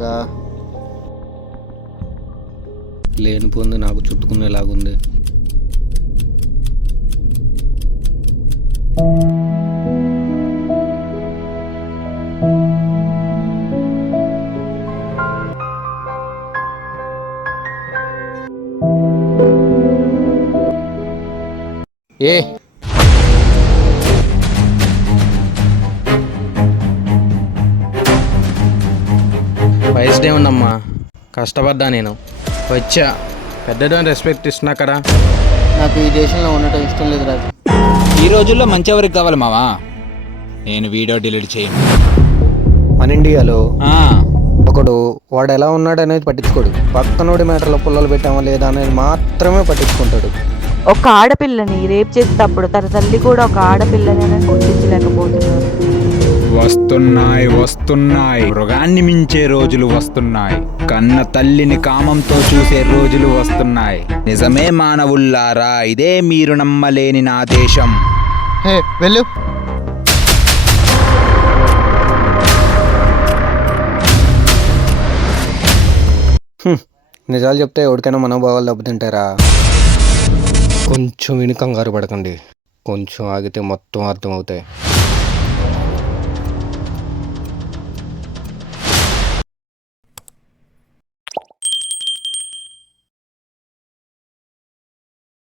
ఎలాగా? లేనిపోంది నాకు చుట్టుకునేలాగుంది. ఏ వయసు ఏముందమ్మా, కష్టపడ్డా నేను, వచ్చా. పెద్దదని రెస్పెక్ట్ ఇస్తున్నా కదా. నాకు ఈ దేశంలో ఉండటం ఇష్టం లేదు రాజు. ఈ రోజుల్లో మంచి ఎవరికి కావాలి మావా? నేను వీడియో డిలీట్ చేయను. మన ఇండియాలో ఆ, ఒకడు వాడు ఎలా ఉన్నాడు అనేది పట్టించుకోడు. పక్కనోడి మ్యాటర్లో పుల్లలు పెట్టామా లేదా అనేది మాత్రమే పట్టించుకుంటాడు. ఒక ఆడపిల్లని రేప్ చేసేటప్పుడు తన తల్లి కూడా ఒక ఆడపిల్లని గుర్తించలేకపోతున్నారు. వస్తున్నాయి వస్తున్నాయి, మృగాన్ని మించే రోజులు వస్తున్నాయి. కన్న తల్లిని కామంతో చూసే రోజులు వస్తున్నాయి. నిజమే మానవుల్లారా, ఇదే మీరు నమ్మలేని నా దేశం. హే వెళ్ళు. నిజాలు చెప్తే ఎవరికైనా మనోభావాలు దెబ్బతింటారా? కొంచెం విని కంగారు పడకండి, కొంచెం ఆగితే మొత్తం అర్థమవుతాయి.